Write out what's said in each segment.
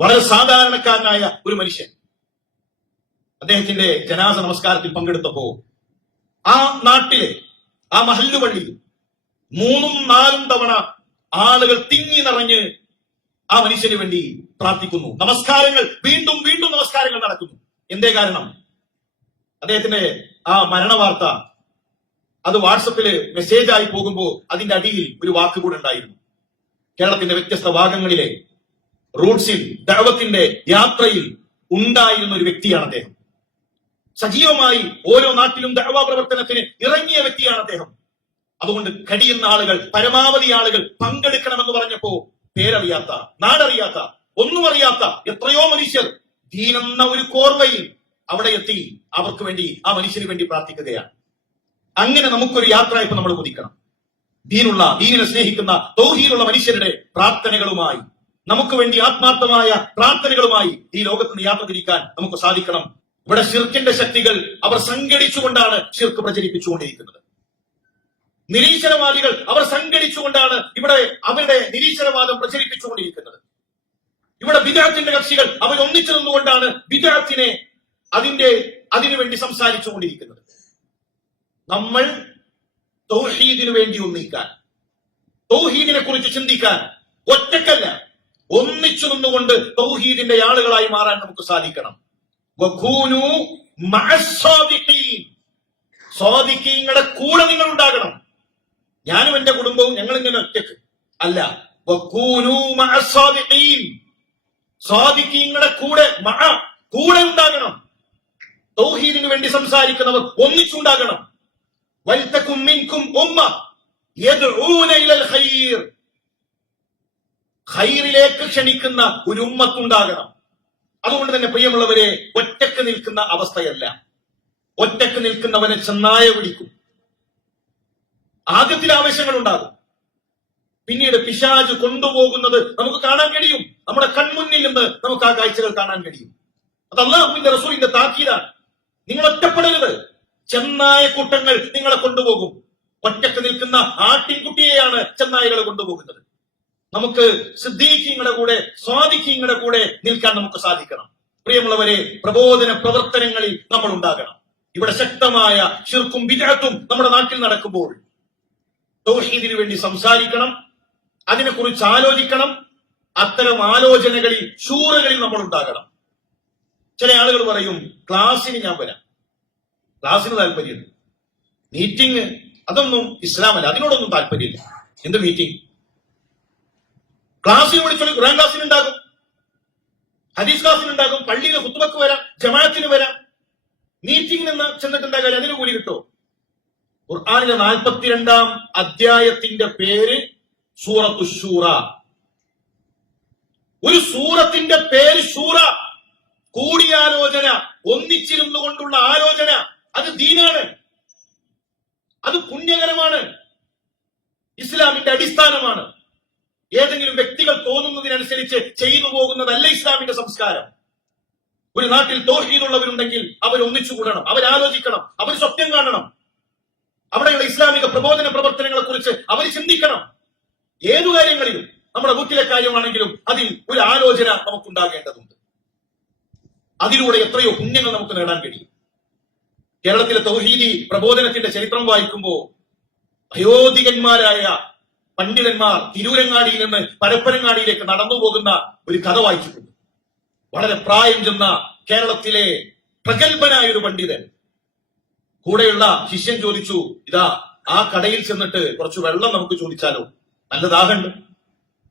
വളരെ സാധാരണക്കാരനായ ഒരു മനുഷ്യൻ അദ്ദേഹത്തിന്റെ ജനാസ നമസ്കാരത്തിൽ പങ്കെടുത്തപ്പോ ആ നാട്ടിലെ ആ മഹല്ല് പള്ളിയിൽ 3-4 തവണ ആളുകൾ തിങ്ങി നിറഞ്ഞ് ആ മനുഷ്യന് വേണ്ടി പ്രാർത്ഥിക്കുന്നു. നമസ്കാരങ്ങൾ വീണ്ടും വീണ്ടും നമസ്കാരങ്ങൾ നടക്കുന്നു. എന്തേ കാരണം? അദ്ദേഹത്തിന്റെ ആ മരണവാർത്ത അത് വാട്സപ്പില് മെസ്സേജായി പോകുമ്പോൾ അതിന്റെ അടിയിൽ ഒരു വാക്ക് കൂടെ ഉണ്ടായിരുന്നു. കേരളത്തിന്റെ വ്യത്യസ്ത ഭാഗങ്ങളിലെ റൂട്ട്സിൽ ദഅവത്തിന്റെ യാത്രയിൽ ഉണ്ടായിരുന്ന ഒരു വ്യക്തിയാണ് അദ്ദേഹം. സജീവമായി ഓരോ നാട്ടിലും ദഅവ പ്രവർത്തനത്തിന് ഇറങ്ങിയ വ്യക്തിയാണ് അദ്ദേഹം. അതുകൊണ്ട് കഴിയുന്ന ആളുകൾ, പരമാവധി ആളുകൾ പങ്കെടുക്കണമെന്ന് പറഞ്ഞപ്പോ പേരറിയാത്ത, നാടറിയാത്ത, ഒന്നും അറിയാത്ത എത്രയോ മനുഷ്യർ ദീനെന്ന ഒരു കോർവയിൽ അവിടെ എത്തി അവർക്ക് വേണ്ടി, ആ മനുഷ്യന് വേണ്ടി പ്രാർത്ഥിക്കുകയാണ്. അങ്ങനെ നമുക്കൊരു യാത്ര ഇപ്പൊ നമ്മൾ കുതിക്കണം. ദീനിനെ സ്നേഹിക്കുന്ന തൗഹീദുള്ള മനുഷ്യരുടെ പ്രാർത്ഥനകളുമായി, നമുക്ക് വേണ്ടി ആത്മാർത്ഥമായ പ്രാർത്ഥനകളുമായി ഈ ലോകത്ത് നിന്ന് യാത്ര തിരിക്കാൻ നമുക്ക് സാധിക്കണം. ഇവിടെ ശിർക്കിന്റെ ശക്തികൾ അവർ സംഘടിച്ചുകൊണ്ടാണ് ശിർക്ക് പ്രചരിപ്പിച്ചുകൊണ്ടിരിക്കുന്നത്. നിരീശ്വരവാദികൾ അവർ സംഘടിച്ചുകൊണ്ടാണ് ഇവിടെ അവരുടെ നിരീശ്വരവാദം പ്രചരിപ്പിച്ചുകൊണ്ടിരിക്കുന്നത്. ഇവിടെ ബിദ്അത്തിന്റെ കക്ഷികൾ അവർ ഒന്നിച്ചു നിന്നുകൊണ്ടാണ് ബിദ്അത്തിനെ അതിനുവേണ്ടി സംസാരിച്ചുകൊണ്ടിരിക്കുന്നത്. നമ്മൾ തൗഹീദിനു വേണ്ടി ഒന്നിക്കാൻ, തൗഹീദിനെ കുറിച്ച് ചിന്തിക്കാൻ, ഒറ്റക്കല്ല ഒന്നിച്ചു നിന്നുകൊണ്ട് തൗഹീദിന്റെ ആളുകളായി മാറാൻ നമുക്ക് സാധിക്കണം. വകൂനു മഅസ്സാദിഖീൻ, സ്വാദിഖീങ്ങളുടെ കൂടെ നിങ്ങൾ ഉണ്ടാകണം. ഞാനും എന്റെ കുടുംബവും ഞങ്ങൾ ഇങ്ങനെ ഒറ്റക്ക് അല്ല. വകൂനു മഅസ്സാദിഖീൻ, സ്വാദിഖീങ്ങളുടെ കൂടെ ഉണ്ടാകണം. തൗഹീദിനു വേണ്ടി സംസാരിക്കുന്നവർ ഒന്നിച്ചുണ്ടാകണം. വൽതകും മിൻകും ഉമ്മ യദ്ഊന ഇലൽ ഖൈർ, ഖൈറിലേക്ക് ക്ഷണിക്കുന്ന ഒരു ഉമ്മത്തുണ്ടാകണം. അതുകൊണ്ട് തന്നെ പ്രിയമുള്ളവരെ, ഒറ്റക്ക് നിൽക്കുന്ന അവസ്ഥയല്ല. ഒറ്റക്ക് നിൽക്കുന്നവനെ ചെന്നായ പിടിക്കും. ആദ്യത്തിൽ ആവശ്യങ്ങൾ ഉണ്ടാകും, പിന്നീട് പിശാച് കൊണ്ടുപോകുന്നത് നമുക്ക് കാണാൻ കഴിയും. നമ്മുടെ കൺമുന്നിൽ നിന്ന് നമുക്ക് ആ കാഴ്ചകൾ കാണാൻ കഴിയും. അത് അല്ലാഹുവിന്റെ റസൂലിന്റെ താക്കീതാണ്. നിങ്ങൾ ഒറ്റപ്പെടരുത്. ചെന്നായ കൂട്ടങ്ങൾ നിങ്ങളെ കൊണ്ടുപോകും. ഒറ്റക്ക് നിൽക്കുന്ന ആട്ടിൻകുട്ടിയെയാണ് ചെന്നായകളെ കൊണ്ടുപോകുന്നത്. നമുക്ക് സിദ്ദീഖീങ്ങളുടെ കൂടെ, സ്വാദിഖീങ്ങളുടെ കൂടെ നിൽക്കാൻ നമുക്ക് സാധിക്കണം. പ്രിയമുള്ളവരെ, പ്രബോധന പ്രവർത്തനങ്ങളിൽ നമ്മൾ ഉണ്ടാകണം. ഇവിടെ ശക്തമായ ശിർക്കും ബിദ്അത്തും നമ്മുടെ നാട്ടിൽ നടക്കുമ്പോൾ തൗഹീദിനു വേണ്ടി സംസാരിക്കണം, അതിനെക്കുറിച്ച് ആലോചിക്കണം. അത്തരം ആലോചനകളിൽ, ശൂറകളിൽ നമ്മൾ ഉണ്ടാകണം. ചില ആളുകൾ പറയും, ക്ലാസ്സിന് ഞാൻ വരാം, ക്ലാസ്സിന് താല്പര്യമുണ്ട്, മീറ്റിംഗ് അതൊന്നും ഇസ്ലാമല്ല, അതിനോടൊന്നും താല്പര്യമില്ല. എന്ത് മീറ്റിംഗ്? ക്ലാസ്സിന് വിളിച്ചോളൂ, ഖുർആൻ ക്ലാസ്സിന് ഉണ്ടാകും, ഹദീസ് ക്ലാസ്സിന് ഉണ്ടാകും, പള്ളിയിലെ ഖുത്ബക്ക് വരാം, ജമാഅത്തിന് വരാം. മീറ്റിംഗ് നിന്ന് ചെന്നിട്ടുണ്ടാകാൻ അതിന് കൂലി കിട്ടുമോ? ഖുർആനിലെ 42-ാം അധ്യായത്തിന്റെ പേര് സൂറത്തു ശൂറ. ഒരു സൂറത്തിന്റെ പേര് ശൂറ. കൂടിയാലോചന, ഒന്നിച്ചിരുന്നു കൊണ്ടുള്ള ആലോചന, അത് ദീനാണ്, അത് പുണ്യകരമാണ്, ഇസ്ലാമിന്റെ അടിസ്ഥാനമാണ്. ഏതെങ്കിലും വ്യക്തികൾ തോന്നുന്നതിനനുസരിച്ച് ചെയ്തു പോകുന്നതല്ല ഇസ്ലാമിന്റെ സംസ്കാരം. ഒരു നാട്ടിൽ തൗഹീദുള്ളവരുണ്ടെങ്കിൽ അവർ ഒന്നിച്ചുകൂടണം, അവരാലോചിക്കണം, അവർ സ്വപ്നം കാണണം. അവിടെയുള്ള ഇസ്ലാമിക പ്രബോധന പ്രവർത്തനങ്ങളെ കുറിച്ച് അവർ ചിന്തിക്കണം. ഏതു കാര്യങ്ങളിലും, നമ്മുടെ വീട്ടിലെ കാര്യമാണെങ്കിലും അതിൽ ഒരു ആലോചന നമുക്കുണ്ടാകേണ്ടതുണ്ട്. അതിലൂടെ എത്രയോ പുണ്യങ്ങൾ നമുക്ക് നേടാൻ കഴിയും. കേരളത്തിലെ തൗഹീദി പ്രബോധനത്തിന്റെ ചരിത്രം വായിക്കുമ്പോൾ വയോധികന്മാരായ പണ്ഡിതന്മാർ തിരൂരങ്ങാടിയിൽ നിന്ന് പരപ്പനങ്ങാടിയിലേക്ക് നടന്നു പോകുന്ന ഒരു കഥ വായിച്ചിട്ടുണ്ട്. വളരെ പ്രായം ചെന്ന കേരളത്തിലെ പ്രഗത്ഭനായ ഒരു പണ്ഡിതൻ, കൂടെയുള്ള ശിഷ്യൻ ചോദിച്ചു, ഇതാ ആ കടയിൽ ചെന്നിട്ട് കുറച്ച് വെള്ളം നമുക്ക് ചോദിച്ചാലോ? നല്ല ദാഹമുണ്ട്,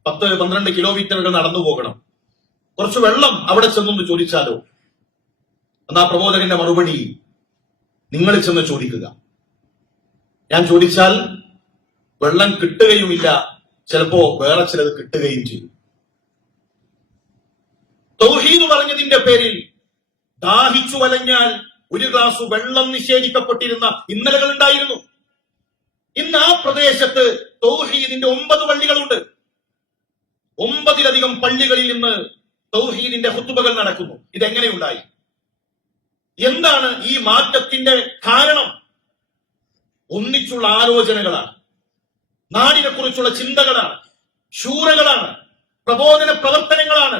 10-12 കിലോമീറ്ററുകൾ നടന്നു പോകണം, കുറച്ച് വെള്ളം അവിടെ ചെന്നൊന്ന് ചോദിച്ചാലോ? എന്നാ പ്രബോധകന്റെ മറുപടി, നിങ്ങൾ ചെന്ന് ചോദിക്കുക, ഞാൻ ചോദിച്ചാൽ വെള്ളം കിട്ടുകയുമില്ല, ചിലപ്പോ വേറെ ചിലത് കിട്ടുകയും ചെയ്യും. തൗഹീദ് പറഞ്ഞതിന്റെ പേരിൽ ദാഹിച്ചു വലഞ്ഞാൽ ഒരു ഗ്ലാസ് വെള്ളം നിഷേധിക്കപ്പെട്ടിരുന്ന ഇന്നലകൾ ഉണ്ടായിരുന്നു. ഇന്ന് ആ പ്രദേശത്ത് തൗഹീദിന്റെ 9 പള്ളികളുണ്ട്. 9-ലധികം പള്ളികളിൽ നിന്ന് തൗഹീദിന്റെ ഖുത്ബകൾ നടക്കുന്നു. ഇതെങ്ങനെയുണ്ടായി? എന്താണ് ഈ മാറ്റത്തിന്റെ കാരണം? ഒന്നിച്ചുള്ള ആലോചനകളാണ്, നാടിനെ കുറിച്ചുള്ള ചിന്തകളാണ്, ശൂറകളാണ്, പ്രബോധന പ്രവർത്തനങ്ങളാണ്.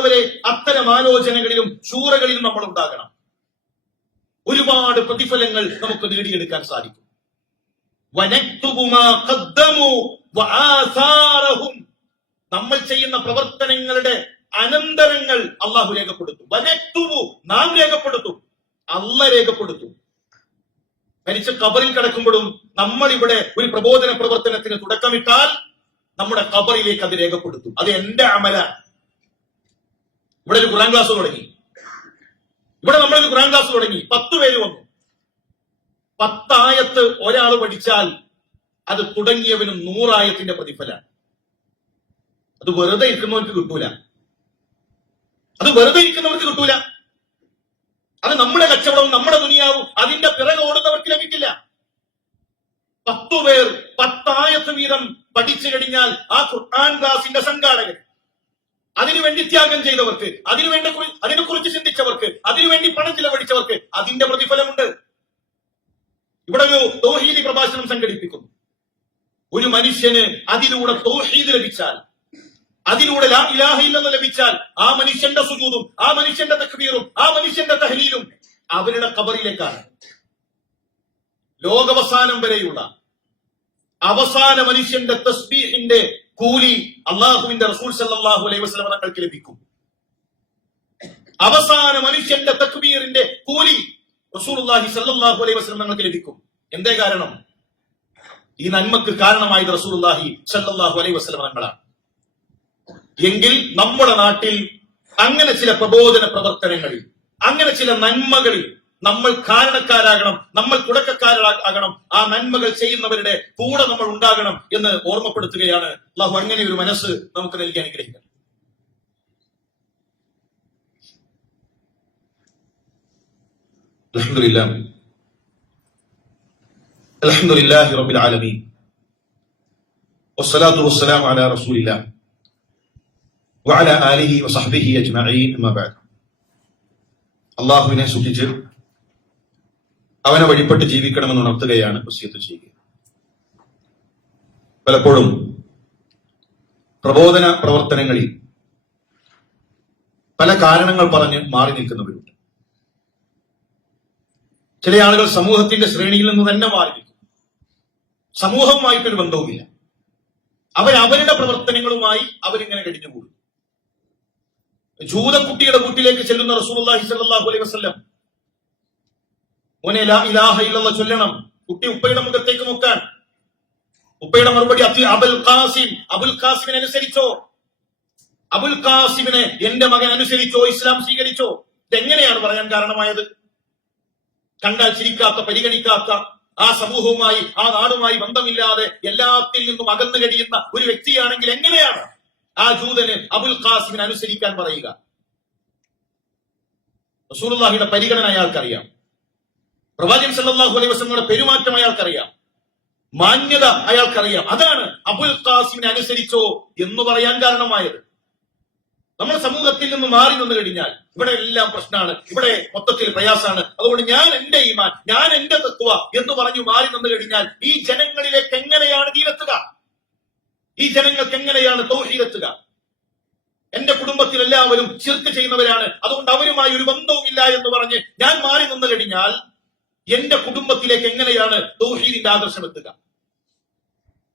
പ്രിയമുള്ളവരെ, അത്തരം ആലോചനകളിലും ശൂറകളിലും നമ്മൾ ഉണ്ടാകണം. ഒരുപാട് പ്രതിഫലങ്ങൾ നമുക്ക് നേടിയെടുക്കാൻ സാധിക്കും. നമ്മൾ ചെയ്യുന്ന പ്രവർത്തനങ്ങളുടെ അനന്തരങ്ങൾ അള്ളാഹു രേഖപ്പെടുത്തും. നാം രേഖപ്പെടുത്തും, അള്ളാഹ് രേഖപ്പെടുത്തും. മരിച്ച ഖബറിൽ കിടക്കുമ്പോഴും നമ്മൾ ഇവിടെ ഒരു പ്രബോധന പ്രവർത്തനത്തിന് തുടക്കമിട്ടാൽ നമ്മുടെ ഖബറിലേക്ക് അത് രേഖപ്പെടുത്തും. അത് എന്റെ അമലാണ്. ഇവിടെ ഒരു ഖുർആൻ ക്ലാസ് തുടങ്ങി, ഇവിടെ നമ്മളൊരു ഖുർആൻ ക്ലാസ് തുടങ്ങി, 10 പേര് വന്നു. 10 ആയത്ത് ഒരാൾ പഠിച്ചാൽ അത് തുടങ്ങിയവനും 100 ആയത്തിന്റെ പ്രതിഫലമാണ്. അത് വെറുതെ ഇരിക്കുന്നവർക്ക് കിട്ടൂല, അത് വെറുതെ ഇരിക്കുന്നവർക്ക് കിട്ടൂല. അത് നമ്മുടെ കച്ചവടവും നമ്മുടെ ദുനിയാവും അതിന്റെ പിറകെ ഓടുന്നവർക്ക് ലഭിക്കില്ല. 10 പേർ 10 ആയത്ത് വീതം പഠിച്ചു കഴിഞ്ഞാൽ ആ ഖുർആൻ ക്ലാസിന്റെ സംഘാടകർ, അതിനുവേണ്ടി ത്യാഗം ചെയ്തവർക്ക്, അതിനെക്കുറിച്ച് ചിന്തിച്ചവർക്ക്, അതിനുവേണ്ടി പണം ചിലവഴിച്ചവർക്ക് അതിന്റെ പ്രതിഫലമുണ്ട്. ഇവിടെ ഒരു തൗഹീദ് പ്രഭാഷണം സംഘടിപ്പിക്കുന്നു. ഒരു മനുഷ്യന് അതിലൂടെ തൗഹീദ് ലഭിച്ചാൽ, അതിലൂടെ ലാ ഇലാഹ ഇല്ലല്ലാഹ് ലഭിച്ചാൽ, ആ മനുഷ്യന്റെ സുജൂദും ആ മനുഷ്യന്റെ തക്ബീറും ആ മനുഷ്യന്റെ തഹ്ലീലും അവരുടെ ഖബറിലേക്കാണ്. ലോകാവസാനം വരെയുള്ള അവസാന മനുഷ്യന്റെ തസ്ബീഹിന്റെ കൂലി അള്ളാഹുവിന്റെ റസൂൽ സല്ലല്ലാഹു അലൈഹി വസല്ലം തങ്ങൾക്ക് ലഭിക്കും. അവസാന മനുഷ്യന്റെ തക്ബീറിന്റെ കൂലി റസൂലുള്ളാഹി സല്ലല്ലാഹു അലൈഹി വസല്ലം തങ്ങൾക്ക് ലഭിക്കും. എന്തേ കാരണം? ഈ നന്മക്ക് കാരണമായത് റസൂലുള്ളാഹി സല്ലല്ലാഹു അലൈഹി വസല്ലം തങ്ങളാണ്. എങ്കിൽ നമ്മുടെ നാട്ടിൽ അങ്ങനെ ചില പ്രബോധന പ്രവർത്തനങ്ങളിൽ, അങ്ങനെ ചില നന്മകളിൽ നമ്മൾ കാരണക്കാരാകണം, നമ്മൾ തുടക്കക്കാരാകണം. ആ നന്മകൾ ചെയ്യുന്നവരുടെ കൂടെ നമ്മൾ ഉണ്ടാകണം എന്ന് ഓർമ്മപ്പെടുത്തുകയാണ്. അല്ലാഹു അങ്ങനെ ഒരു മനസ്സ് നമുക്ക് നൽകി അനുഗ്രഹിക്കണം. അൽഹംദുലില്ലാഹി റബ്ബിൽ ആലമീൻ വസ്സലാത്തു വസ്സലാമു അലാ റസൂലില്ലാഹ് വഅലാ ആലിഹി വസഹ്ബിഹി അജ്മഈൻ. അമ്മാ ബഅദ്. അല്ലാഹുവിനെ സൂക്ഷിച്ച് അവനെ വഴിപ്പെട്ട് ജീവിക്കണമെന്ന് ഉണർത്തുകയാണ് വസിയത്ത് ചെയ്യുക. പലപ്പോഴും പ്രബോധന പ്രവർത്തനങ്ങളിൽ പല കാരണങ്ങൾ പറഞ്ഞ് മാറി നിൽക്കുന്നവരുണ്ട്. ചില ആളുകൾ സമൂഹത്തിന്റെ ശ്രേണിയിൽ നിന്ന് തന്നെ മാറി നിൽക്കും. സമൂഹവുമായിട്ടൊരു ബന്ധവുമില്ല. അവരവരുടെ പ്രവർത്തനങ്ങളുമായി അവരിങ്ങനെ കഴിഞ്ഞുകൂടും. ജൂതക്കുട്ടിയുടെ വീട്ടിലേക്ക് ചെല്ലുന്ന റസൂലുള്ളാഹി സ്വല്ലല്ലാഹു അലൈഹി വസല്ലം, മോനെ ലാ ഇലാഹ ഇല്ലല്ലാഹ് ചൊല്ലണം. കുട്ടി ഉപ്പയുടെ മുഖത്തേക്ക് നോക്കാൻ. ഉപ്പയുടെ മറുപടി അബുൽ ഖാസിമിനെ അനുസരിച്ചോ, അബുൽ ഖാസിമിനെ എന്റെ മകൻ അനുസരിച്ചോ, ഇസ്ലാം സ്വീകരിച്ചോ. ഇതെങ്ങനെയാണ് പറയാൻ കാരണമായത്? കണ്ടാൽ ചിരിക്കാത്ത, പരിഗണിക്കാത്ത, ആ സമൂഹവുമായി ആ നാടുമായി ബന്ധമില്ലാതെ എല്ലാത്തിൽ നിന്നും അകന്നു കഴിയുന്ന ഒരു വ്യക്തിയാണെങ്കിൽ എങ്ങനെയാണ് ആ ജൂതന് അബുൽ ഖാസിമിനെ അനുസരിക്കാൻ പറയുക? റസൂലുള്ളാഹിയുടെ പരിഗണന അയാൾക്കറിയാം, പ്രവാചകൻ സല്ലല്ലാഹു അലൈഹി വസല്ലമയുടെ പെരുമാറ്റം അയാൾക്കറിയാം, മാന്യത അയാൾക്കറിയാം. അതാണ് അബുൽ ഖാസിമിനെ അനുസരിച്ചോ എന്ന് പറയാൻ കാരണമായത്. നമ്മൾ സമൂഹത്തിൽ നിന്ന് മാറി നിന്ന് കഴിഞ്ഞാൽ ഇവിടെ എല്ലാം പ്രശ്നമാണ്, ഇവിടെ മൊത്തത്തിൽ പ്രയാസമാണ്, അതുകൊണ്ട് ഞാൻ എന്റെ ഈമാൻ, ഞാൻ എന്റെ തഖ്വ എന്ന് പറഞ്ഞു മാറി നിന്ന് കഴിഞ്ഞാൽ ഈ ജനങ്ങളിലേക്ക് എങ്ങനെയാണ് ദീനെത്തുക? ഈ ജനങ്ങൾക്ക് എങ്ങനെയാണ് തൗഹീദ് എത്തുക? എന്റെ കുടുംബത്തിൽ എല്ലാവരും ശിർക്ക് ചെയ്യുന്നവരാണ്, അതുകൊണ്ട് അവരുമായി ഒരു ബന്ധവുമില്ല എന്ന് പറഞ്ഞ് ഞാൻ മാറി നിന്ന് കഴിഞ്ഞാൽ എന്റെ കുടുംബത്തിലേക്ക് എങ്ങനെയാണ് തൗഹീദിന്റെ ആദർശം എത്തുക?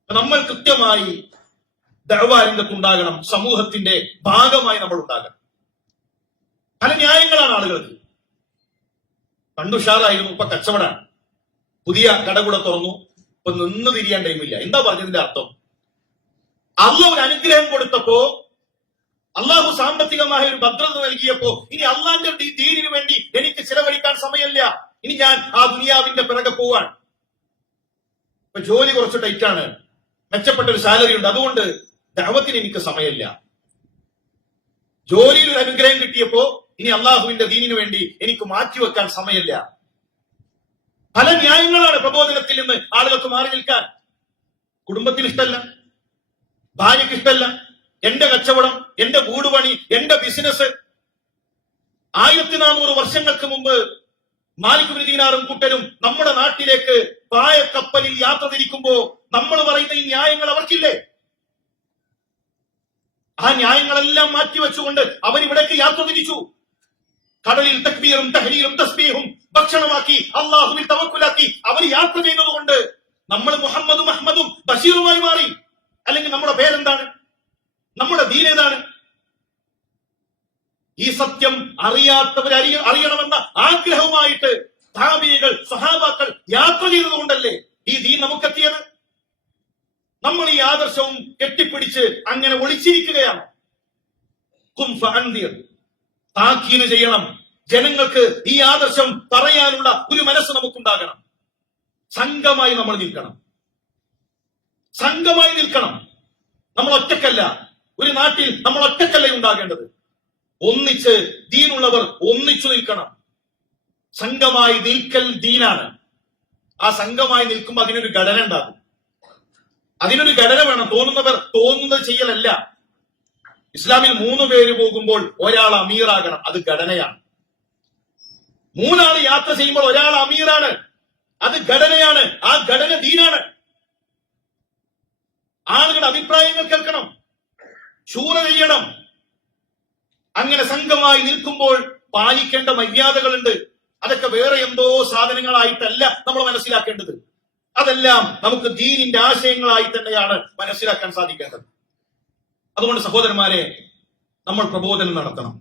നമ്മൾ കൃത്യമായി ദഅ്വാ രംഗത്തുണ്ടാകണം, സമൂഹത്തിന്റെ ഭാഗമായി നമ്മൾ ഉണ്ടാകണം. പല ന്യായങ്ങളാണ് ആളുകൾക്ക്. പണ്ടുഷാറായിരുന്നു, ഇപ്പൊ കച്ചവടമാണ്. പുതിയ കട കൂടെ തുറന്നു, ഇപ്പൊ നിന്ന് തിരിയാൻ ടൈമില്ല. എന്താ പറഞ്ഞതിന്റെ അർത്ഥം? അള്ളാഹു ഒരു അനുഗ്രഹം കൊടുത്തപ്പോ, അള്ളാഹു സാമ്പത്തികമായ ഒരു ഭദ്രത നൽകിയപ്പോ, ഇനി അള്ളാന്റെ ദീനിനു വേണ്ടി എനിക്ക് ചിലവഴിക്കാൻ സമയമില്ല, ഇനി ഞാൻ ആ ദുനിയാവിന്റെ പിറകെ പോവാൻ. ഇപ്പൊ ജോലി കുറച്ച് ടൈറ്റാണ്, മെച്ചപ്പെട്ട ഒരു സാലറി ഉണ്ട്, അതുകൊണ്ട് ദഅവത്തിന് എനിക്ക് സമയമില്ല. ജോലിയിൽ ഒരു അനുഗ്രഹം കിട്ടിയപ്പോ ഇനി അള്ളാഹുവിന്റെ ദീനിനു വേണ്ടി എനിക്ക് മാറ്റിവെക്കാൻ സമയമില്ല. പല ന്യായങ്ങളാണ് പ്രബോധനത്തിൽ നിന്ന് ആളുകൾക്ക് മാറി നിൽക്കാൻ. കുടുംബത്തിന് ഇഷ്ടമല്ല, ഭാര്യയ്ക്ക് ഇഷ്ടമല്ല, എന്റെ കച്ചവടം, എന്റെ വീടുപണി, എന്റെ ബിസിനസ്. 1400 വർഷങ്ങൾക്ക് മുമ്പ് മാലിക് ഇബ്നു ദീനാറും കൂട്ടരും നമ്മുടെ നാട്ടിലേക്ക് പായക്കപ്പലിൽ യാത്ര തിരിക്കുമ്പോ നമ്മൾ പറയുന്ന ഈ ന്യായങ്ങൾ അവർക്കില്ലേ? ആ ന്യായങ്ങളെല്ലാം മാറ്റിവെച്ചുകൊണ്ട് അവരിവിടേക്ക് യാത്ര തിരിച്ചു. കടലിൽ തക്ബീറും തഹ്ലീലും തസ്ബീഹും ഭക്ഷണമാക്കി അള്ളാഹുവിൽ തവക്കുലാക്കി അവർ യാത്ര ചെയ്തതുകൊണ്ട് നമ്മൾ മുഹമ്മദും അഹ്മദും ബഷീറുമായി മാറി. അല്ലെങ്കിൽ നമ്മുടെ പേരെന്താണ്? നമ്മുടെ ദീൻ ഏതാണ്? ഈ സത്യം അറിയാത്തവർ അറിയണമെന്ന ആഗ്രഹവുമായിട്ട് താബിഈകൾ സ്വഹാബാക്കൾ യാത്ര ചെയ്തതുകൊണ്ടല്ലേ ഈ ദീൻ നമുക്കെത്തിയത്. നമ്മൾ ഈ ആദർശവും കെട്ടിപ്പിടിച്ച് അങ്ങനെ ഒളിച്ചിരിക്കുകയാണ്. ഖും ഫഅൻദിർ, താക്കീന് ചെയ്യണം. ജനങ്ങൾക്ക് ഈ ആദർശം പറയാനുള്ള ഒരു മനസ്സ് നമുക്കുണ്ടാകണം. സംഘമായി നമ്മൾ നിൽക്കണം. സംഘമായി നിൽക്കണം. നമ്മൾ ഒറ്റക്കല്ല. ഒരു നാട്ടിൽ നമ്മൾ ഒറ്റക്കല്ല ഉണ്ടാകേണ്ടത്. ഒന്നിച്ച് ദീനുള്ളവർ ഒന്നിച്ചു നിൽക്കണം. സംഘമായി നിൽക്കൽ ദീനാണ്. ആ സംഘമായി നിൽക്കുമ്പോൾ അതിനൊരു ഘടന ഉണ്ടാകും. അതിനൊരു ഘടന വേണം. തോന്നുന്നവർ തോന്നുന്നത് ചെയ്യലല്ല. ഇസ്ലാമിൽ 3 പേര് പോകുമ്പോൾ ഒരാൾ അമീറാകണം. അത് ഘടനയാണ്. 3 ആൾ യാത്ര ചെയ്യുമ്പോൾ ഒരാൾ അമീറാണ്. അത് ഘടനയാണ്. ആ ഘടന ദീനാണ്. ആളുകളുടെ അഭിപ്രായങ്ങൾ കേൾക്കണം, ശൂര ചെയ്യണം. അങ്ങനെ സംഘമായി നിൽക്കുമ്പോൾ പാലിക്കേണ്ട മര്യാദകളുണ്ട്. അതൊക്കെ വേറെ എന്തോ സാധനങ്ങളായിട്ടല്ല നമ്മൾ മനസ്സിലാക്കേണ്ടത്. അതെല്ലാം നമുക്ക് ദീനിന്റെ ആശയങ്ങളായി തന്നെയാണ് മനസ്സിലാക്കാൻ സാധിക്കേണ്ടത്. അതുകൊണ്ട് സഹോദരന്മാരെ, നമ്മൾ പ്രബോധനം നടത്തണം.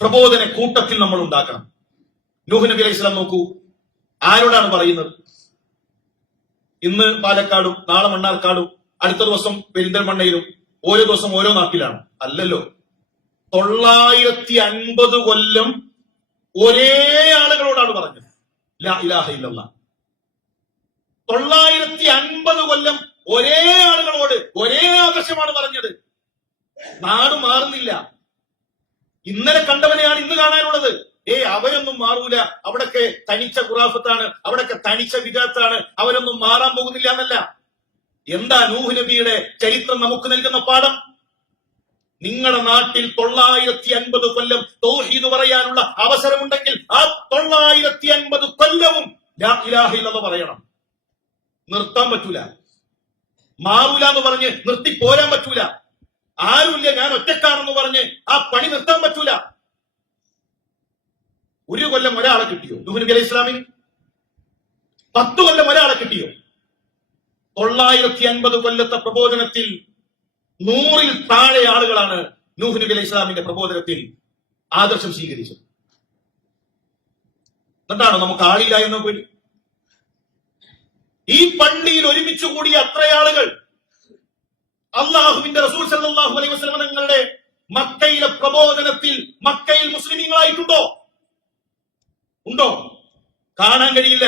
പ്രബോധന കൂട്ടത്തിൽ നമ്മൾ ഉണ്ടാക്കണം. നൂഹ് നബി അലൈഹി സ്വലാം നോക്കൂ, ആരോടാണ് പറയുന്നത്? ഇന്ന് പാലക്കാടും നാളെ മണ്ണാർക്കാടും അടുത്ത ദിവസം പെരിന്തൽമണ്ണയിലും ഓരോ ദിവസം ഓരോ നാട്ടിലാണ്. അല്ലല്ലോ, 950 കൊല്ലം ഒരേ ആളുകളോടാണ് പറഞ്ഞത് ലാ ഇലാഹ ഇല്ലല്ലാഹ്. 950 കൊല്ലം ഒരേ ആളുകളോട് ഒരേ ആദർശമാണ് പറഞ്ഞത്. നാട് മാറുന്നില്ല. ഇന്നലെ കണ്ടവനെയാണ് ഇന്ന് കാണാനുള്ളത്. അവരൊന്നും മാറൂല, അവിടൊക്കെ തനിച്ച ഖുറാഫത്താണ്, അവിടൊക്കെ തനിച്ച വിദഅത്താണ്, അവരൊന്നും മാറാൻ പോകുന്നില്ല എന്നല്ല. എന്താ നൂഹ് നബിയുടെ ചരിത്രം നമുക്ക് നൽകുന്ന പാഠം? നിങ്ങളുടെ നാട്ടിൽ 950 കൊല്ലം തൗഹീദ് പറയാനുള്ള അവസരമുണ്ടെങ്കിൽ ആ 950 കൊല്ലവും ലാ ഇലാഹ ഇല്ലല്ലാഹ് പറയണം. നിർത്താൻ പറ്റൂല. മാറൂല എന്ന് പറഞ്ഞ് നിർത്തി പോരാൻ പറ്റൂല. ആരുമില്ല, ഞാൻ ഒറ്റക്കാണെന്ന് പറഞ്ഞ് ആ പണി നിർത്താൻ പറ്റൂല. 1 കൊല്ലം ഒരാളെ കിട്ടിയോ നൂഹ് നബി അലൈഹി ഇസ്ലാമിന്? 10 കൊല്ലം ഒരാളെ കിട്ടിയോ? 950 കൊല്ലത്തെ പ്രബോധനത്തിൽ 100-ൽ താഴെ ആളുകളാണ് നൂഹ് നബി അലൈഹി ഇസ്ലാമിന്റെ പ്രബോധനത്തിൽ ആദർശം സ്വീകരിച്ചത്. എന്നിട്ടാണോ നമുക്ക് ആളില്ല എന്ന പേടി? ഈ പള്ളിയിൽ ഒരുമിച്ച് കൂടിയ അത്ര ആളുകൾ അള്ളാഹുവിന്റെ റസൂൽ സല്ലല്ലാഹു അലൈഹി വസല്ലം തങ്ങളുടെ മക്കയിലെ പ്രബോധനത്തിൽ മക്കയിൽ മുസ്ലിമീങ്ങളായിട്ടുണ്ടോ? ഉണ്ടോ? കാണാൻ കഴിയില്ല.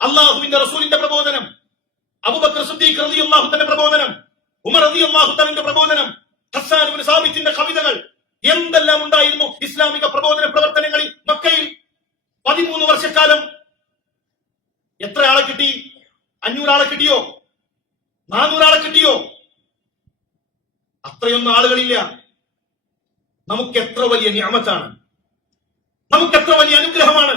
അള്ളാഹുവിന്റെ റസൂലിന്റെ പ്രബോധനം, അബൂബക്കർ സിദ്ദീഖ് റളിയല്ലാഹു അൻഹുവിന്റെ പ്രബോധനം, ഉമർ റളിയല്ലാഹു അൻഹുവിന്റെ പ്രബോധനം, ഹസ്സാൻ ഇബ്നു സാബിത്തിന്റെ കവിതകൾ, എന്തെല്ലാം ഉണ്ടായിരുന്നു ഇസ്ലാമിക പ്രബോധന പ്രവർത്തനങ്ങളിൽ മക്കയിൽ. 13 വർഷക്കാലം എത്ര ആളെ കിട്ടി? 500 ആളെ കിട്ടിയോ? 400 ആളെ കിട്ടിയോ? അത്രയൊന്നും ആളുകളില്ല. നമുക്ക് എത്ര വലിയ നിഅമത്താണ്, നമുക്ക് എത്ര വലിയ അനുഗ്രഹമാണ്.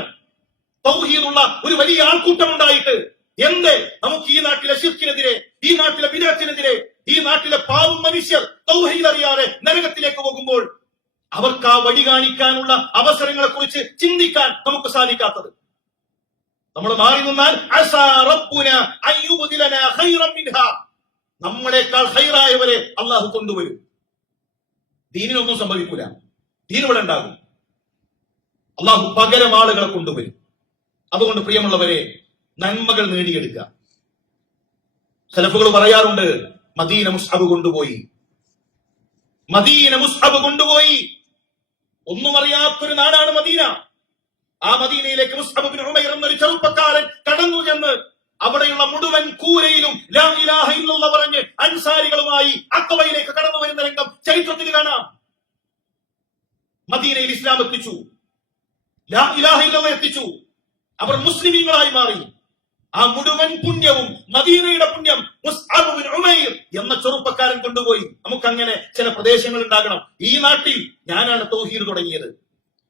തൗഹീദുള്ള ഒരു വലിയ ആൾക്കൂട്ടം ഉണ്ടായിട്ട് എന്ത് നമുക്ക് ഈ നാട്ടിലെ ശിർക്കിനെതിരെ, ഈ നാട്ടിലെ ബിദ്അത്തിനെതിരെ, ഈ നാട്ടിലെ പാവം മനുഷ്യർ തൗഹീദ് അറിയാതെ നരകത്തിലേക്ക് പോകുമ്പോൾ അവർക്ക് ആ വഴി കാണിക്കാനുള്ള അവസരങ്ങളെ കുറിച്ച് ചിന്തിക്കാൻ നമുക്ക് സാധിക്കാത്തത്? നമ്മൾ മാറി നിന്നാൽ അസാ റബ്ബുന അയ്യുബ്ദിലനാ ഖൈറൻ മിൻഹാ, നമ്മളെക്കാൾ ഖൈറായവരെ അള്ളാഹു കൊണ്ടുവരും. ദീനിനൊന്നും സംഭവിക്കൂല. ദീൻ ഇവിടെ ഉണ്ടാകും. അള്ളാഹു പകരം ആളുകളെ കൊണ്ടുവരും. അതുകൊണ്ട് പ്രിയമുള്ളവരെ, നന്മകൾ നേടിയെടുക്കുക. സലഫുകൾ പറയാറുണ്ട്, മദീന മുസ്അബ് കൊണ്ടുപോയി, മദീന മുസ്അബ് കൊണ്ടുപോയി. ഒന്നും അറിയാത്തൊരു നാടാണ് മദീന. ആ മദീനയിലേക്ക് മുസ്അബ് ഇബ്നു ഉമൈർ എന്നൊരു ചെറുപ്പക്കാരൻ കടന്നു ചെന്ന് അവിടെയുള്ള മുഴുവൻ കൂരയിലും ലാ ഇലാഹ ഇല്ലല്ലാഹ് പറഞ്ഞ് അൻസാരികളുമായി അഖബയിലേക്ക് കടന്നു വരുന്ന രംഗം ചരിത്രത്തിൽ കാണാം. മദീനയിൽ ഇസ്ലാം എത്തിച്ചു, ലാ ഇലാഹ ഇല്ലല്ലാഹ് എത്തിച്ചു. അവർ മുസ്ലിമീങ്ങളായി മാറി. ആ മുഴുവൻ പുണ്യവും, മദീനയുടെ പുണ്യം മുസ്അബ് ഇബ്നു ഉമൈർ എന്ന ചെറുപ്പക്കാരൻ കൊണ്ടുപോയി. നമുക്കങ്ങനെ ചില പ്രദേശങ്ങൾ ഉണ്ടാകണം. ഈ നാട്ടിൽ ഞാനാണ് തൗഹീദ് തുടങ്ങിയത്,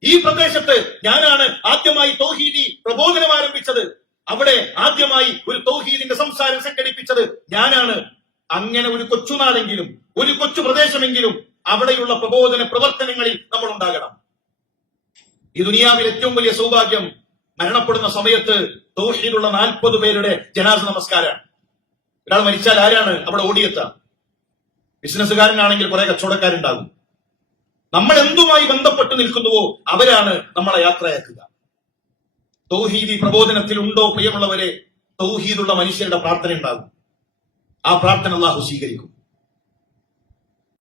ഈ പ്രദേശത്ത് ഞാനാണ് ആദ്യമായി തൗഹീദി പ്രബോധനം ആരംഭിച്ചത്, അവിടെ ആദ്യമായി ഒരു തൗഹീദിന്റെ സംസാരം സംഘടിപ്പിച്ചത് ഞാനാണ്. അങ്ങനെ ഒരു കൊച്ചുനാടെങ്കിലും ഒരു കൊച്ചു പ്രദേശമെങ്കിലും അവിടെയുള്ള പ്രബോധന പ്രവർത്തനങ്ങളിൽ നമ്മൾ ഉണ്ടാകണം. ഈ ദുനിയാവിൽ ഏറ്റവും വലിയ സൗഭാഗ്യം മരണപ്പെടുന്ന സമയത്ത് തൗഹീദുള്ള 40 പേരുടെ ജനാസ നമസ്കാരമാണ്. ഒരാൾ മരിച്ചാൽ ആരാണ് അവിടെ ഓടിയെത്തുക? ബിസിനസ്സുകാരനാണെങ്കിൽ കുറെ കച്ചവടക്കാരുണ്ടാകും. നമ്മൾ എന്തുമായി ബന്ധപ്പെട്ട് നിൽക്കുന്നുവോ അവരാണ് നമ്മളെ യാത്രയാക്കുക. തൗഹീദി പ്രബോധനത്തിൽ ഉണ്ടോ പ്രിയമുള്ളവരെ? തൗഹീദുള്ള മനുഷ്യരുടെ പ്രാർത്ഥന ഉണ്ടാകും. ആ പ്രാർത്ഥന അല്ലാഹു സ്വീകരിക്കും.